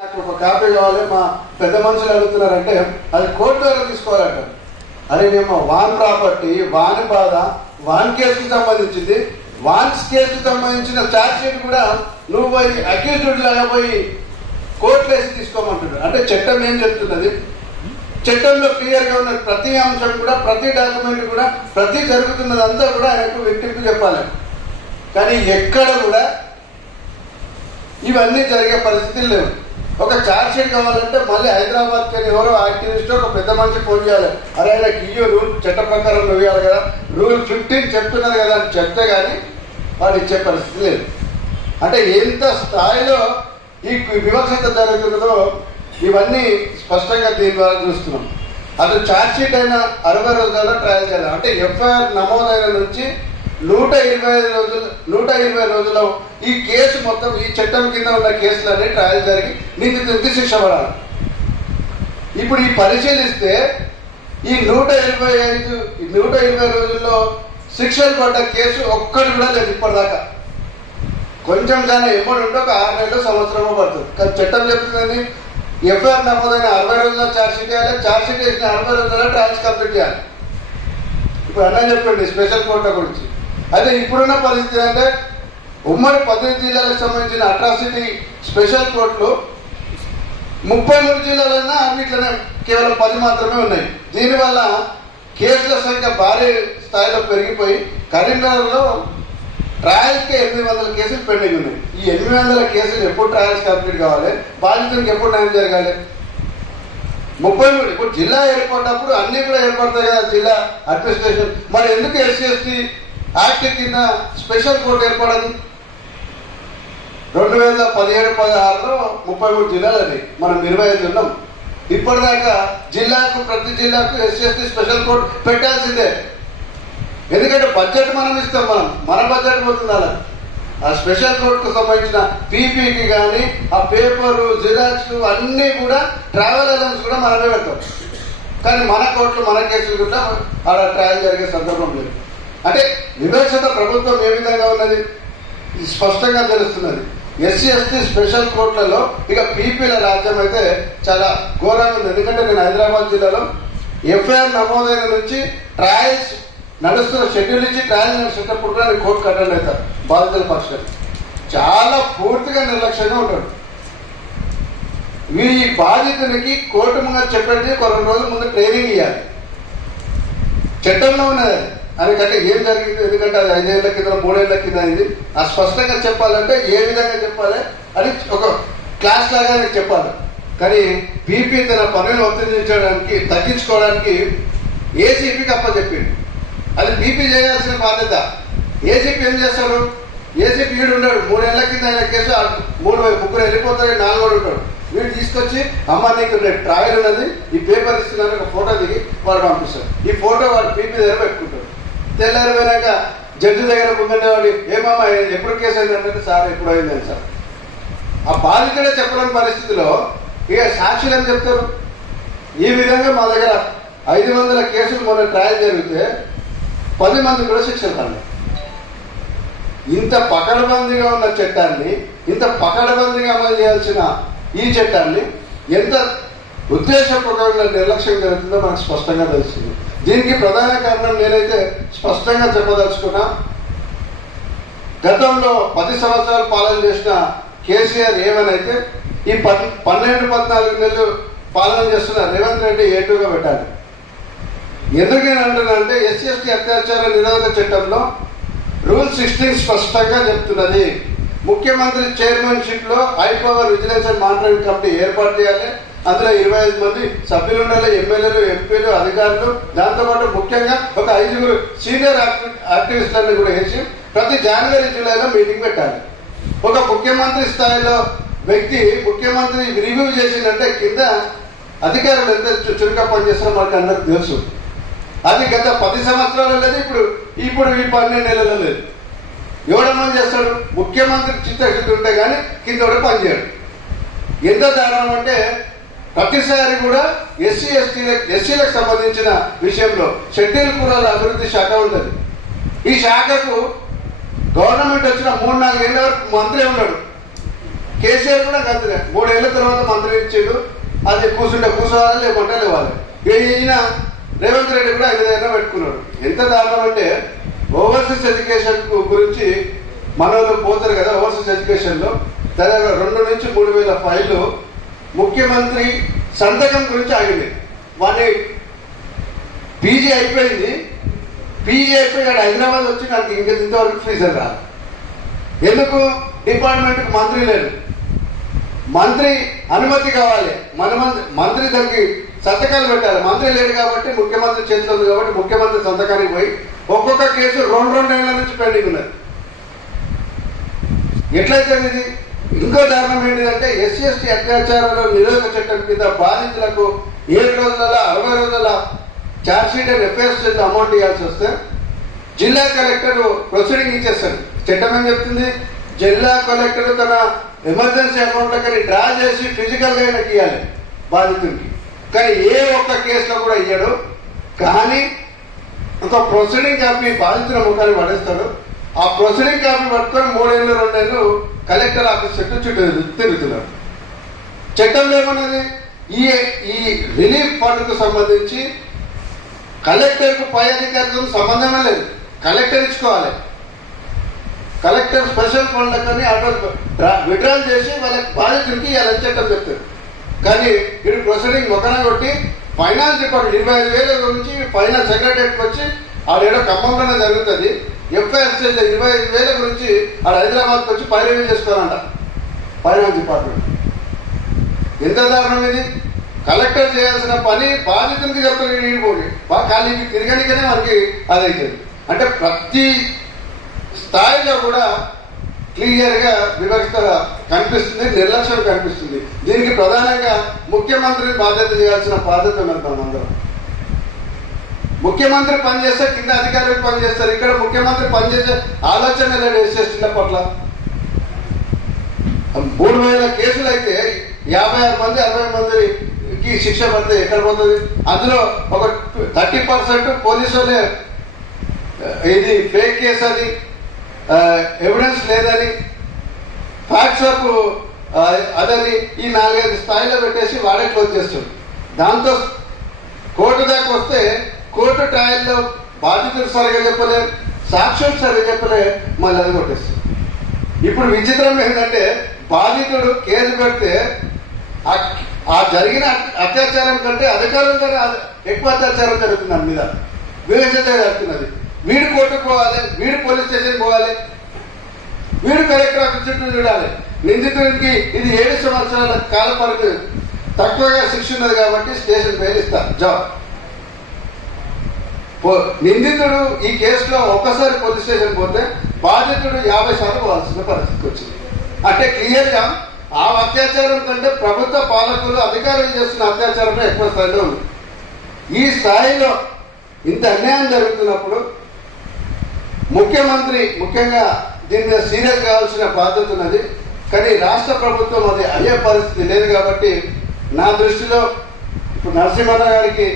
నాకు ఒక కాపీ కావాలి మా పెద్ద మనుషులు అడుగుతున్నారంటే అది కోర్టు ద్వారా తీసుకోవాలంట. అరే మేము వాన్ ప్రాపర్టీ వాన్ బాధ వాన్ కేసుకు సంబంధించింది వాన్ కేసుకి సంబంధించిన ఛార్జ్ షీట్ కూడా నువ్వు పోయి అక్యూజ్డ్ లాగా పోయి కోర్టులో వేసి తీసుకోమంటున్నాడు. అంటే చట్టం ఏం చెప్తున్నది? చట్టంలో క్లియర్గా ఉన్న ప్రతి అంశం కూడా ప్రతి డాక్యుమెంట్ కూడా ప్రతి జరుగుతున్నదంతా కూడా ఆయనకు వ్యక్తికి చెప్పాలి. కానీ ఎక్కడ కూడా ఇవన్నీ జరిగే పరిస్థితులు లేవు. ఒక ఛార్జ్ షీట్ కావాలంటే మళ్ళీ హైదరాబాద్ కానీ ఎవరో యాక్టివిస్ట్ ఒక పెద్ద మనిషి ఫోన్ చేయాలి. అరే నాకు ఇయ్యో రూల్ చట్ట ప్రకారం నువ్వు ఇవ్వాలి కదా. రూల్ ఫిఫ్టీన్ చెప్తున్నారు కదా అని చెప్తే కానీ వాడు ఇచ్చే పరిస్థితి లేదు. అంటే ఎంత స్థాయిలో ఈ వివక్షత జరుగుతున్నదో ఇవన్నీ స్పష్టంగా దీని ద్వారా చూస్తున్నాం. అసలు ఛార్జ్ షీట్ అయిన అరవై రోజుల్లో ట్రయల్ చేయాలి. అంటే ఎఫ్ఐఆర్ నమోదైన నుంచి నూట ఇరవై ఐదు రోజులు నూట ఇరవై రోజుల్లో ఈ కేసు మొత్తం ఈ చట్టం కింద ఉన్న కేసులన్నీ ట్రయల్ జరిగి నిందితుడికి శిక్ష పడాలి ఇప్పుడు ఈ పరిశీలిస్తే ఈ నూట ఇరవై ఐదు ఈ నూట ఇరవై రోజుల్లో శిక్షలు పడ్డ కేసు ఒక్కటి కూడా లేదు ఇప్పటిదాకా. కొంచెం కానీ ఎప్పుడు ఉంటే ఒక ఆరు నెలలు సంవత్సరమో పడుతుంది. కానీ చట్టం చెప్తుందని ఎఫ్ఐఆర్ నమోదైన అరవై రోజుల్లో ఛార్జ్షీట్ చేయాలి ఛార్జ్షీట్ చేసిన అరవై రోజుల్లో ట్రయల్స్ కంప్లీట్ చేయాలి. ఇప్పుడు అన్న చెప్పండి స్పెషల్ కోర్టుల గురించి. అయితే ఇప్పుడున్న పరిస్థితి అంటే ఉమ్మడి పద్దెనిమిది జిల్లాలకు సంబంధించిన అట్రాసిటీ స్పెషల్ కోర్టులు ముప్పై మూడు జిల్లాలైనా అన్నిట్లోనే కేవలం పది మాత్రమే ఉన్నాయి. దీనివల్ల కేసుల సంఖ్య భారీ స్థాయిలో పెరిగిపోయి కరీంనగర్లో ట్రయల్స్కి ఎనిమిది వందల కేసులు పెండింగ్ ఉన్నాయి. ఈ ఎనిమిది వందల కేసులు ఎప్పుడు ట్రయల్స్ కంప్లీట్ కావాలి? బాధితులకు ఎప్పుడు న్యాయం జరగాలి? ముప్పై మూడు. ఇప్పుడు జిల్లా ఏర్పడినప్పుడు అన్ని కూడా ఏర్పడతాయి కదా జిల్లా అడ్మినిస్ట్రేషన్. మరి ఎందుకు ఎస్సీ ఎస్టీ యాక్ట్ కింద స్పెషల్ కోర్టు ఏర్పడదు. రెండు వేల పదిహేడు పదహారులో ముప్పై మూడు జిల్లాలని మనం ఇరవై ఐదు ఉన్నాం ఇప్పటిదాకా జిల్లాకు ప్రతి జిల్లాకు ఎస్సీఎస్టీ స్పెషల్ కోర్టు పెట్టాల్సిందే. ఎందుకంటే బడ్జెట్ మనం ఇస్తాం మనం. మన బడ్జెట్ పోతుంది అలా. ఆ స్పెషల్ కోర్టుకు సంబంధించిన పీపీకి కానీ ఆ పేపరు జిరాక్స్ అన్నీ కూడా ట్రావెల్ అలవెన్స్ కూడా మనమే పెడతాం. కానీ మన కోర్టులు మన కేసులు కూడా ఆడ ట్రయల్ జరిగే సందర్భం లేదు. అంటే వివక్షత ప్రభుత్వం ఏ విధంగా ఉన్నది? స్పష్టంగా తెలుస్తున్నది. ఎస్సీ ఎస్టీ స్పెషల్ కోర్టులలో ఇక పీపీల రాజ్యం అయితే చాలా ఘోరంగా ఉంది. ఎందుకంటే నేను హైదరాబాద్ జిల్లాలో ఎఫ్ఐఆర్ నమోదైన నుంచి ట్రయల్స్ నడుస్తున్న షెడ్యూల్ ఇచ్చి ట్రయల్స్ నడిచేటప్పుడు కూడా నేను కోర్టు అటెండ్ అవుతాను బాధితుల పక్షాన్ని చాలా పూర్తిగా నిర్లక్ష్యంగా ఉంటాడు. ఈ బాధితునికి కోర్టు ముందు చెప్పేది కొన్ని రోజుల ముందు ట్రైనింగ్ ఇవ్వాలి చట్టంలో ఉన్నది అందుకంటే కంటే ఏం జరిగింది? ఎందుకంటే అది ఐదేళ్ళ కింద మూడేళ్ళ కింద అయింది. ఆ స్పష్టంగా చెప్పాలంటే ఏ విధంగా చెప్పాలి? అని ఒక క్లాస్ లాగా చెప్పాలి. కానీ బీపీ తన పనులు ఒత్తిడించడానికి తగ్గించుకోవడానికి ఏసీపీకి అప్పచెప్పింది అది బీపీ చేయాల్సిన బాధ్యత. ఏసీపీ ఏం చేస్తాడు ఏసీపీ వీడు ఉన్నాడు. మూడేళ్ళ కింద ఆయన కేసు మూడు మూడు ముగ్గురు వెళ్ళిపోతాడు నాలుగోడు ఉంటాడు వీడు తీసుకొచ్చి అమ్మ నీకు రేపు ట్రాయల్ ఉన్నది. ఈ పేపర్ ఇస్తున్నాను ఒక ఫోటో దిగి వాడు పంపిస్తాడు. ఈ ఫోటో వాడు బీపీ దగ్గర పెట్టుకుంటాడు. తెల్లారి పోయినాక జడ్జి దగ్గర ముందుండేవాడు ఏమమ్మా ఎప్పుడు కేసు అయిందంటే సార్ ఎప్పుడు అయిందని సార్. ఆ బాధితుడే చెప్పలేని పరిస్థితిలో ఇక సాక్షులు అని చెప్తారు? ఈ విధంగా మా దగ్గర ఐదు వందల కేసులు మొన్న ట్రయల్ జరిగితే పది మంది కూడా శిక్షలు పడ్డాయి ఇంత పకడబందీగా ఉన్న చట్టాన్ని ఇంత పకడబందీగా అమలు చేయాల్సిన ఈ చట్టాన్ని ఎంత ఉద్దేశపూర్వకంగా నిర్లక్ష్యం జరుగుతుందో మనకు స్పష్టంగా తెలుస్తుంది. దీనికి ప్రధాన కారణం నేనైతే స్పష్టంగా చెప్పదలుచుకున్నా గతంలో పది సంవత్సరాలు పాలన చేసిన కేసీఆర్ ఏమనైతే ఈ పన్ పన్నెండు పద్నాలుగు నెలలు పాలన చేస్తున్న రేవంత్ రెడ్డి ఏటుగా పెట్టాలి. ఎందుకు నేను అంటున్నానంటే ఎస్సీ ఎస్టీ అత్యాచార నిరోధక చట్టంలో రూల్ సిక్స్టీన్ స్పష్టంగా చెప్తున్నది. ముఖ్యమంత్రి చైర్మన్షిప్లో high power vigilance and monitoring committee ఏర్పాటు చేయాలి. అందులో ఇరవై ఐదు మంది సభ్యులు ఉండాలి ఎమ్మెల్యేలు ఎంపీలు అధికారులు. దాంతోపాటు ముఖ్యంగా ఒక ఐదుగురు సీనియర్ యాక్టివిస్టులను కూడా వేసి ప్రతి జనవరి జూలైలో మీటింగ్ పెట్టాలి. ఒక ముఖ్యమంత్రి స్థాయిలో వ్యక్తి ముఖ్యమంత్రి రివ్యూ చేసిందంటే కింద అధికారులు ఎంత చు- చురుగ్గా పనిచేస్తారో మనకు అందరికి తెలుసు. అది గత పది సంవత్సరాలు లేదు ఇప్పుడు ఇప్పుడు ఈ పన్నెండు నెలలు లేదు. ఎవడమని చేస్తాడు? ముఖ్యమంత్రి చిత్తశుద్ధి ఉంటే కానీ కింద పనిచేయడు ఎంత దారుణం అంటే ప్రతిసారి కూడా ఎస్సీ ఎస్టీ ఎస్సీలకు సంబంధించిన విషయంలో షెడ్యూల్ కులాల అభివృద్ధి శాఖ ఉంటుంది. ఈ శాఖకు గవర్నమెంట్ వచ్చిన మూడు నాలుగేళ్ళ వరకు మంత్రి ఉన్నాడు కేసీఆర్ కూడా అంతే మూడేళ్ళ తర్వాత మంత్రి ఇచ్చాడు. అది కూర్చుంటే కూర్చోవాలి లేకుంటే లేవాలి. ఈయన రేవంత్ రెడ్డి కూడా ఐదు దగ్గర పెట్టుకున్నాడు. ఎంత దారుణం అంటే ఓవర్సీస్ ఎడ్యుకేషన్ గురించి మన పోతారు కదా ఓవర్సీస్ ఎడ్యుకేషన్లో. దాదాపు రెండు నుంచి మూడు వేల ఫైళ్ళు ముఖ్యమంత్రి సంతకం గురించి ఆగింది. వాడిని పీజీ అయిపోయింది. పీజీ అయిపోయాడు హైదరాబాద్ వచ్చి నాకు ఇంక ఇంతవరకు ఫ్రీజర్ రా ఎందుకు? డిపార్ట్మెంట్కి మంత్రి లేడు. మంత్రి అనుమతి కావాలి. మన మంత్రి మంత్రి దానికి సంతకాలు పెట్టాలి. మంత్రి లేడు కాబట్టి ముఖ్యమంత్రి చేతిలో ఉంది కాబట్టి ముఖ్యమంత్రి సంతకానికి పోయి ఒక్కొక్క కేసు రెండు రెండు నెలల నుంచి పెండింగ్ ఉన్నది. ఎట్లయితే ఇది? ఇంకో దారుణం ఏంటంటే ఎస్సీ ఎస్టీ అత్యాచారాల నిరోధక చట్టం కింద బాధితులకు ఏడు రోజుల అరవై రోజుల ఛార్జ్షీట్ అండ్ ఎఫ్ఐఆర్ చేసి అమౌంట్ ఇవ్వాల్సి వస్తే జిల్లా కలెక్టర్ ప్రొసీడింగ్ ఇచ్చేస్తాడు చట్టం ఏం చెప్తుంది? జిల్లా కలెక్టర్ తన ఎమర్జెన్సీ అకౌంట్లో కానీ డ్రా చేసి ఫిజికల్గా ఆయనకి ఇవ్వాలి బాధితుడికి కానీ ఏ ఒక్క కేసులో కూడా ఇయ్యడు. కానీ ఒక ప్రొసీడింగ్ కాపీ బాధితుల ముఖాన్ని పడేస్తాడు. ఆ ప్రొసీడింగ్ కాపీ పట్టుకొని మూడేళ్ళు రెండేళ్ళు కలెక్టర్ ఆఫీస్ చుట్టూ చుట్టూ తిరుగుతున్నాడు చట్టం ఏమన్నది? ఈ ఈ రిలీఫ్ ఫండ్కు సంబంధించి కలెక్టర్కు పై అధికారులకు సంబంధమే లేదు. కలెక్టర్ ఇచ్చుకోవాలి. కలెక్టర్ స్పెషల్ ఫండ్ కానీ ఆటో విడ్రాల్ చేసి వాళ్ళకి బాధితుడికి ఇలా చట్టం చెప్తారు కానీ వీడు ప్రొసీడింగ్ ఒకన కొట్టి ఫైనాన్స్ డిపార్ట్మెంట్ ఇరవై ఐదు వేల నుంచి ఫైనాన్స్ సెక్రటరీకి వచ్చి ఆడేడో ఖమ్మంలోనే జరుగుతుంది. ఎఫ్ఐఆర్ ఇరవై ఐదు వేల గురించి ఆడ హైదరాబాద్కి వచ్చి పైరవీ చేసుకోవాలంట ఫైనాన్స్ డిపార్ట్మెంట్. ఎంత దారుణం ఇది? కలెక్టర్ చేయాల్సిన పని బాధితునికి చెప్పలేకపోయి ఈడిపోయి ఖాళీకి తిరగనికనే మనకి అదైతుంది. అంటే ప్రతి స్థాయిలో కూడా క్లియర్గా వివక్షత కనిపిస్తుంది నిర్లక్ష్యం కనిపిస్తుంది. దీనికి ప్రధానంగా ముఖ్యమంత్రి బాధ్యత చేయాల్సిన బాధ్యత ఉన్నది మనందరం ముఖ్యమంత్రి పనిచేస్తే కింద అధికారులు పనిచేస్తారు ఇక్కడ ముఖ్యమంత్రి పనిచేసే ఆలోచన లేదు పట్ల. మూడు వేల కేసులు అయితే యాభై ఆరు మంది అరవై మందికి శిక్ష పడితే ఎక్కడ పోతుంది? అందులో ఒక థర్టీ పర్సెంట్ పోలీసు వాళ్ళే ఇది ఫేక్ కేసు అని ఎవిడెన్స్ లేదని ఫ్యాక్ట్స్ అదని ఈ నాలుగైదు స్థాయిలో పెట్టేసి వాడే క్లోజ్ చేస్తుంది. దాంతో కోర్టు దాకా వస్తే కోర్టు ట్రయల్లో బాధితులు సరిగా చెప్పలేరు. సాక్ష్యం సరే చెప్పలే మళ్ళీ అది కొట్టేస్తుంది ఇప్పుడు విచిత్రం ఏంటంటే బాధితుడు కేసు పెడితే ఆ- ఆ జరిగిన అత్యాచారం కంటే అధికారం ద్వారా ఎక్కువ అత్యాచారం జరుగుతుంది మీద. వివేచన జరుగుతున్నది. వీడు కోర్టుకు పోవాలి వీడు పోలీస్ స్టేషన్ పోవాలి వీడు కలెక్టర్ ఆఫీస్ చుట్టూ చూడాలి నిందితుడికి ఇది ఏడు సంవత్సరాల కాల పరిధి తక్కువగా శిక్ష ఉన్నది కాబట్టి స్టేషన్ పేరు ఇస్తారు జాబ్. నిందితుడు ఈ కేసులో ఒక్కసారి పోలీస్ స్టేషన్ పోతే బాధితుడు యాభై శాతం పోవాల్సిన పరిస్థితి వచ్చింది. అంటే క్లియర్గా ఆ అత్యాచారం కంటే ప్రభుత్వ పాలకులు అధికారులు చేస్తున్న అత్యాచారమే ఎక్కువ స్థాయిలో ఉంది. ఈ స్థాయిలో ఇంత అన్యాయం జరుగుతున్నప్పుడు ముఖ్యమంత్రి ముఖ్యంగా దీని మీద సీరియస్ కావాల్సిన బాధ్యత ఉన్నది. కానీ రాష్ట్ర ప్రభుత్వం అది అయ్యే పరిస్థితి లేదు కాబట్టి నా దృష్టిలో ఇప్పుడు నరసింహన్న గారికి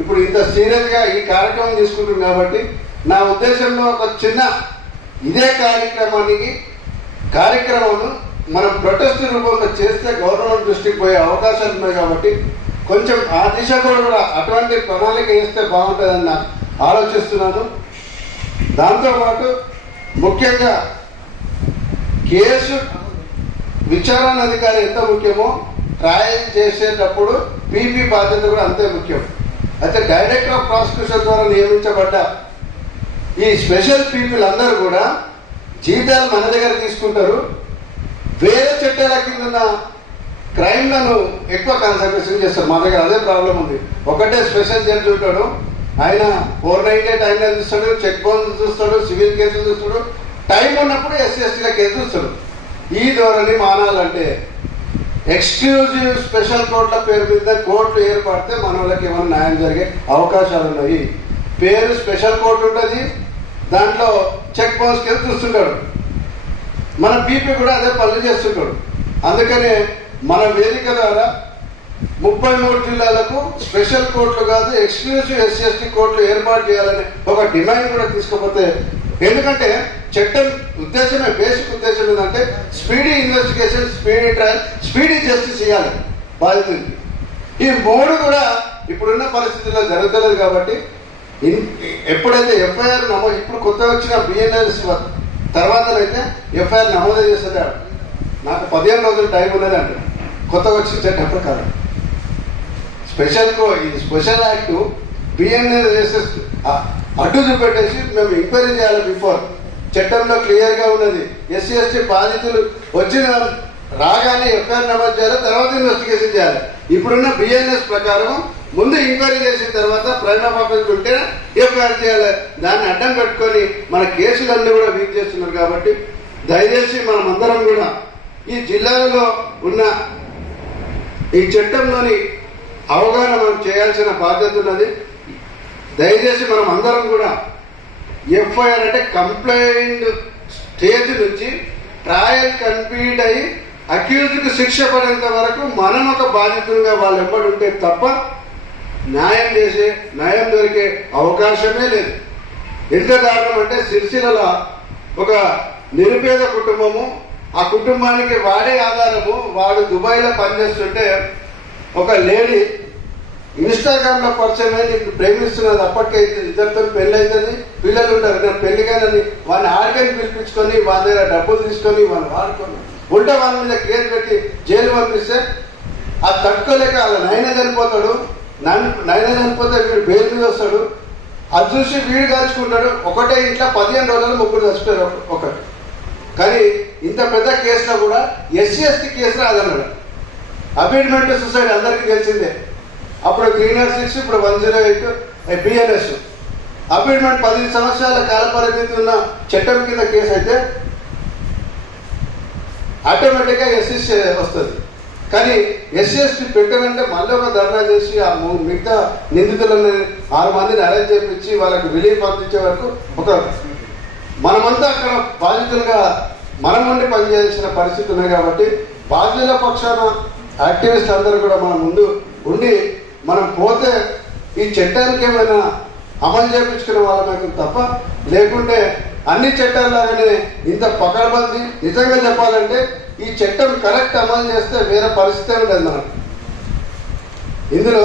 ఇప్పుడు ఇంత సీరియస్గా ఈ కార్యక్రమం తీసుకుంటుంది కాబట్టి నా ఉద్దేశంలో ఒక చిన్న ఇదే కార్యక్రమానికి కార్యక్రమం మనం ప్రొటెస్ట్ రూపంలో చేస్తే గవర్నమెంట్ దృష్టికి పోయే అవకాశాలు ఉన్నాయి కాబట్టి కొంచెం ఆ దిశ కూడా అటువంటి ప్రణాళిక వేస్తే బాగుంటుందని ఆలోచిస్తున్నాను. దాంతోపాటు ముఖ్యంగా కేసు విచారణ అధికారి ఎంత ముఖ్యమో ట్రయల్ చేసేటప్పుడు పీపీ బాధ్యత కూడా అంతే ముఖ్యం. అయితే డైరెక్టర్ ఆఫ్ ప్రాసిక్యూషన్ ద్వారా నియమించబడ్డ ఈ స్పెషల్ పీపుల్ అందరూ కూడా జీతాలు మన దగ్గర తీసుకుంటారు. వేరే చట్టాల కింద ఉన్న క్రైమ్లను ఎక్కువ కాన్సన్ట్రేషన్ చేస్తారు. మా దగ్గర అదే ప్రాబ్లం ఉంది. ఒకటే స్పెషల్ జడ్జి ఉంటాడు. ఆయన ఫోర్ నైన్టీ ఎయిట్ ఆయన చూస్తాడు చెక్ బౌన్స్ చూస్తాడు సివిల్ కేసులు చూస్తాడు. టైం ఉన్నప్పుడు ఎస్సీ ఎస్టీల కేసు చూస్తాడు. ఈ ధోరణి మానాలంటే ఎక్స్క్లూజివ్ స్పెషల్ కోర్టుల పేరు మీద కోర్టు ఏర్పడితే మన వాళ్ళకి ఏమైనా న్యాయం జరిగే అవకాశాలు ఉన్నాయి. పేరు స్పెషల్ కోర్టు ఉంటుంది. దాంట్లో చెక్ పోస్ట్ కింద చూస్తుంటాడు. మన బీపీ కూడా అదే పనులు చేస్తుంటాడు. అందుకనే మన వేదిక ద్వారా ముప్పై మూడు జిల్లాలకు స్పెషల్ కోర్టులు కాదు ఎక్స్క్లూజివ్ ఎస్సీ ఎస్టీ కోర్టులు ఏర్పాటు చేయాలని ఒక డిమాండ్ కూడా తీసుకపోతే ఎందుకంటే చట్టం ఉద్దేశమే బేసిక్ ఉద్దేశం ఏంటంటే speedy investigation speedy trial speedy justice ఇవ్వాలి బాధితుడికి. ఈ మూడు కూడా ఇప్పుడున్న పరిస్థితుల్లో జరుగుతలేదు కాబట్టి ఎప్పుడైతే ఎఫ్ఐఆర్ నమోదు ఇప్పుడు కొత్త వచ్చిన బిఎన్ఎస్ తర్వాతనైతే ఎఫ్ఐఆర్ నమోదు చేస్తున్నాడు నాకు పదిహేను రోజులు టైం ఉన్నదండి కొత్తగా వచ్చిన చట్టం ప్రకారం. స్పెషల్ ఇది స్పెషల్ యాక్ట్ బిఎన్ఎస్ఎస్ అడ్డు చూపెట్టేసి మేము ఎంక్వైరీ చేయాలి బిఫోర్ చట్టంలో క్లియర్గా ఉన్నది. ఎస్సీ ఎస్టీ బాధితులు వచ్చిన రాగానే ఎఫ్ఐఆర్ నమోదు చేయాలి తర్వాత ఇన్వెస్టిగేషన్ చేయాలి. ఇప్పుడున్న బిఎన్ఎస్ ప్రకారం ముందు ఎంక్వైరీ చేసిన తర్వాత ప్రైమ్ ఆఫీస్ ఉంటే ఎఫ్ఐఆర్ చేయాలి. దాన్ని అడ్డం పెట్టుకొని మన కేసులన్నీ కూడా వీక్ చేస్తున్నారు కాబట్టి దయచేసి మనం అందరం కూడా ఈ జిల్లాలలో ఉన్న ఈ చట్టంలోని అవగాహన మనం చేయాల్సిన బాధ్యత ఉన్నది. దయచేసి మనం అందరం కూడా ఎఫ్ఐఆర్ అంటే కంప్లైంట్ స్టేజ్ నుంచి ట్రయల్ కంప్లీట్ అయ్యి అక్యూజ్కి శిక్ష పడేంత వరకు మనం ఒక బాధితులుగా వాళ్ళు ఎప్పటి ఉంటే తప్ప న్యాయం చేసే న్యాయం దొరికే అవకాశమే లేదు. ఎంత దారుణం అంటే సిరిసిలలో ఒక నిరుపేద కుటుంబము ఆ కుటుంబానికి వాడే ఆధారము వాడు దుబాయ్లో పనిచేస్తుంటే ఒక లేడీ ఇన్స్టాగ్రామ్లో పరిచయం అయ్యి నీకు ప్రేమిస్తున్నది అప్పటికే ఇద్దరితో పెళ్ళి అవుతుంది పిల్లలు ఉంటారు. నేను పెళ్ళి కానీ వాడిని ఆర్గన్ పిలిపించుకొని వాళ్ళ దగ్గర డబ్బులు తీసుకొని వాళ్ళని వాడుకొని ఉంటే వాళ్ళ మీద కేసు పెట్టి జైలు పంపిస్తే ఆ తట్టుకోలేక వాళ్ళ నైనా చనిపోతాడు. నన్ను నైనా చనిపోతే వీడు బెయిల్ మీద వస్తాడు. అది చూసి వీడు కాల్చుకుంటాడు. ఒకటే ఇంట్లో పదిహేను రోజులు ముగ్గురు చచ్చిపోయారు ఒకటి కానీ ఇంత పెద్ద కేసులో కూడా ఎస్సీ ఎస్టీ కేసు రాదన్నాడు. అబిడ్మెంట్ సొసైటీ అందరికీ తెలిసిందే. అప్పుడు క్లీనర్ సిక్స్ ఇప్పుడు one zero eight BNS abetment పది సంవత్సరాల కాల పరిమితి ఉన్న చట్టం కింద కేసు అయితే ఆటోమేటిక్గా ఎస్ఎస్సీ వస్తుంది. కానీ ఎస్సీఎస్టీ పెట్టమంటే మళ్ళీ ఒక ధర్నా చేసి ఆ మిగతా నిందితులను ఆరు మందిని అరెస్ట్ చేపించి వాళ్ళకి రిలీఫ్ అందించే వరకు ఒక మనమంతా అక్కడ బాధితులుగా మనం ఉండి పనిచేయాల్సిన పరిస్థితి ఉన్నాయి కాబట్టి బాధితుల పక్షాన యాక్టివిస్ట్ అందరూ కూడా మన ముందు ఉండి మనం పోతే ఈ చట్టానికి ఏమైనా అమలు చేయించుకునే వాళ్ళమైతే తప్ప లేకుంటే అన్ని చట్టాల్లాగానే ఇంత పకడబంది. నిజంగా చెప్పాలంటే ఈ చట్టం కరెక్ట్ అమలు చేస్తే వేరే పరిస్థితి ఉండదు మనకు ఇందులో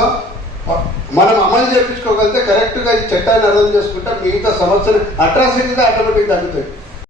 మనం అమలు చేయించుకోగలిగితే కరెక్ట్గా ఈ చట్టాన్ని అర్థం చేసుకుంటే మిగతా సమస్యలు అట్రాసిటీ ఆటోమేటిక్ తగ్గుతాయి.